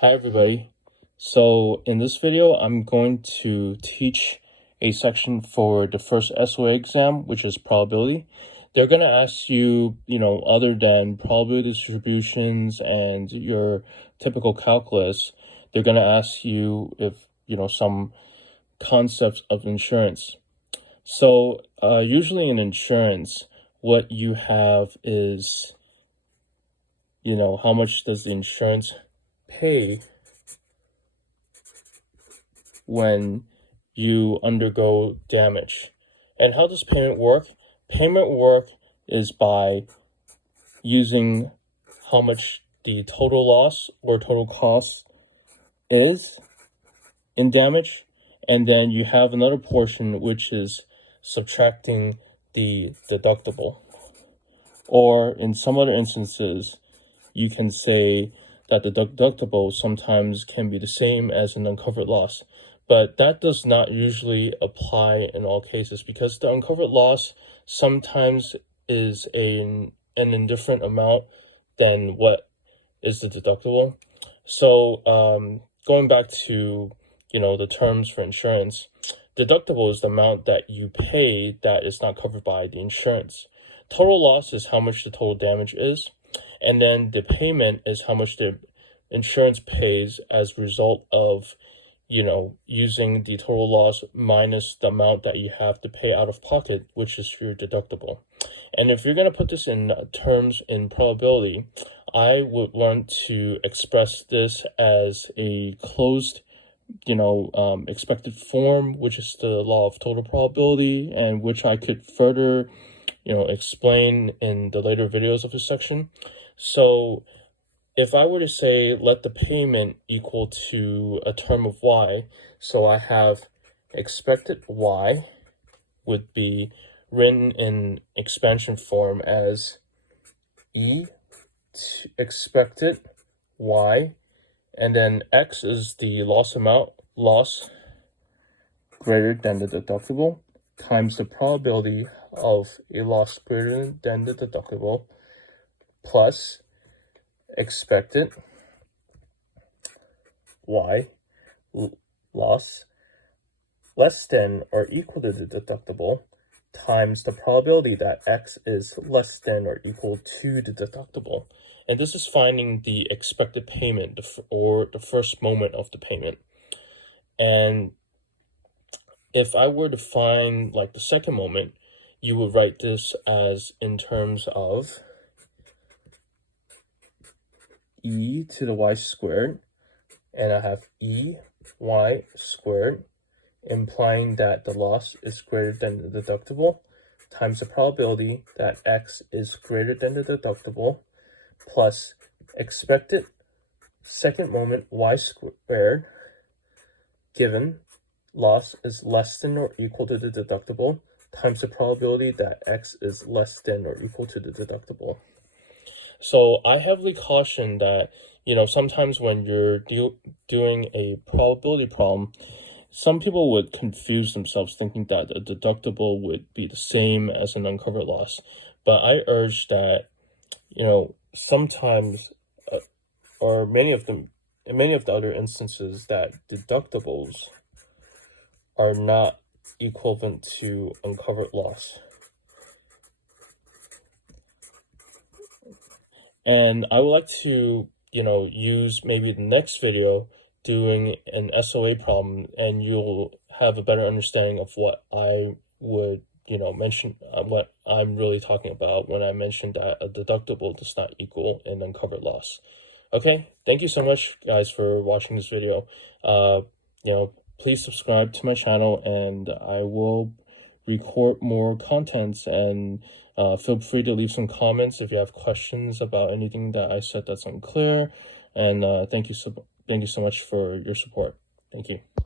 Hi everybody. So in this video, I'm going to teach a section for the first SOA exam, which is probability. They're going to ask you, other than probability distributions and your typical calculus, they're going to ask you if, some concepts of insurance. So usually in insurance, what you have is, how much does the insurance pay when you undergo damage. And how does payment work? Payment work is by using how much the total loss or total cost is in damage, and then you have another portion which is subtracting the deductible. Or in some other instances, you can say that the deductible sometimes can be the same as an uncovered loss. But that does not usually apply in all cases, because the uncovered loss sometimes is an indifferent amount than what is the deductible. So going back to the terms for insurance, deductible is the amount that you pay that is not covered by the insurance. Total loss is how much the total damage is, and then the payment is how much the insurance pays as a result of using the total loss minus the amount that you have to pay out of pocket, which is your deductible. And if you're going to put this in terms in probability, I would want to express this as a closed expected form, which is the law of total probability, and which I could further explain in the later videos of this section. So if I were to say let the payment equal to a term of y, so I have expected y would be written in expansion form as e to expected y, and then x is the loss amount, loss greater than the deductible, times the probability of a loss greater than the deductible, plus expected y loss less than or equal to the deductible times the probability that x is less than or equal to the deductible. And this is finding the expected payment or the first moment of the payment. And if I were to find like the second moment, you would write this as in terms of e to the y squared, and I have e y squared, implying that the loss is greater than the deductible, times the probability that x is greater than the deductible, plus expected second moment y squared, given loss is less than or equal to the deductible, times the probability that x is less than or equal to the deductible. So I heavily caution that, sometimes when you're doing a probability problem, some people would confuse themselves thinking that a deductible would be the same as an uncovered loss. But I urge that, sometimes, or in many of the other instances, that deductibles are not equivalent to uncovered loss. And I would like to, use maybe the next video doing an SOA problem, and you'll have a better understanding of what I would, mention, what I'm really talking about when I mentioned that a deductible does not equal an uncovered loss. Okay, thank you so much, guys, for watching this video. Please subscribe to my channel, and I will record more contents, and feel free to leave some comments if you have questions about anything that I said that's unclear. And thank you so much for your support. Thank you.